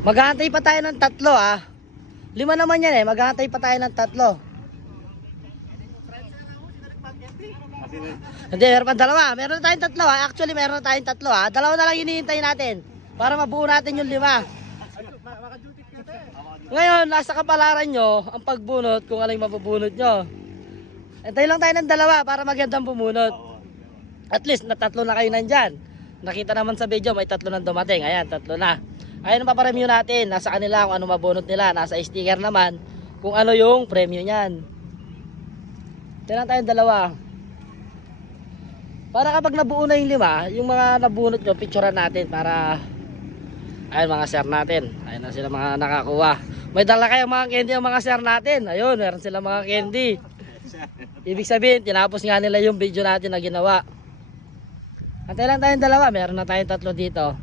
Maghahantay pa tayo ng 3 ah. 5 naman yan eh. Maghahantay pa tayo ng 3. Hindi, meron pa 2. Meron na tayong 3 ah. Actually, meron na tayong 3 ah. 2 na lang hinihintay natin para mabuo natin yung 5. Ngayon, nasa kapalaran nyo ang pagbunot kung ano yung mabubunot nyo. Hintay lang tayo ng 2 para magandang bumunot. At least, na 3 na kayo nandyan. Nakita naman sa video, may 3 na dumating. Ayan, 3 na. Ayan ang paparemyo natin. Nasa kanila kung ano mabunot nila. Nasa sticker naman kung ano yung premyo nyan. Hintay lang tayong 2. Para kapag nabuo na yung 5, yung mga nabunot nyo, picturean natin para... Ayun mga sir natin. Ayun na sila mga nakakuha. May dala kayong mga candy ang mga sir natin. Ayun, meron sila mga candy. Ibig sabihin, tinapos nga nila yung video natin na ginawa. Antay lang tayong 2. Meron na tayong 3 dito.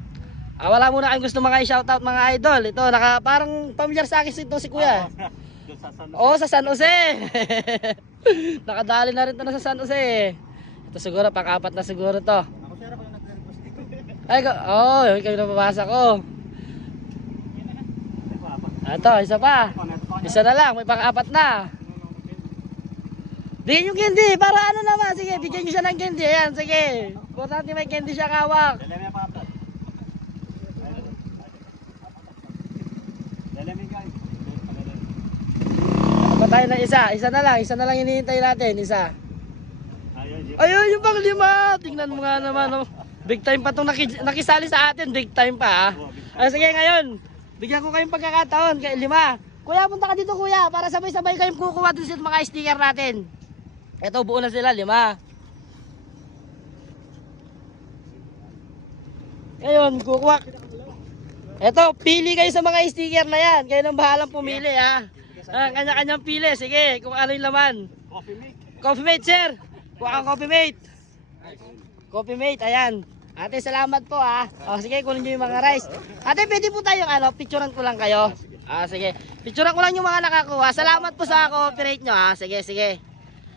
Wala muna kayong gusto mga i-shoutout mga idol. Ito, parang familiar sa akin ito si kuya. Oo, sa San Jose. Nakadali na rin ito na sa San Jose. Ito siguro, pang-4 na siguro to. Ay, kayo napapasa ko. Ito, isa pa. Isa na lang, may pang-4 na. Bigyan yung candy, para ano naman. Sige, bigyan nyo siya ng candy. Ayan, sige. Importante may candy siya kawak. Ano pa tayo na isa? Isa na lang hinihintay natin, isa. Ayun, yung pang 5. Tingnan mo nga naman, oh. Big time pa itong nakisali sa atin, big time pa, ah. Sige, ngayon, bigyan ko kayong pagkakataon, kay 5. Kuya, punta ka dito, kuya, para sabay-sabay kayong kukuha dito sa mga sticker natin. Ito, buo na sila, 5. Ngayon, kukuha. Ito, pili kayo sa mga sticker na yan. Kayo nang bahalang pumili, ha. Kanya-kanyang pili. Sige, kung ano yung laman. Coffee mate, sir. Kuha kang coffee mate. Coffee mate, ayan. Ate, salamat po, ha. O, sige, kunin nyo yung mga rice. Ate, pwede po tayong picturean ko lang kayo. Sige. Picturean ko lang yung mga nakakuha. Salamat po sa cooperate nyo, ha. Sige, sige.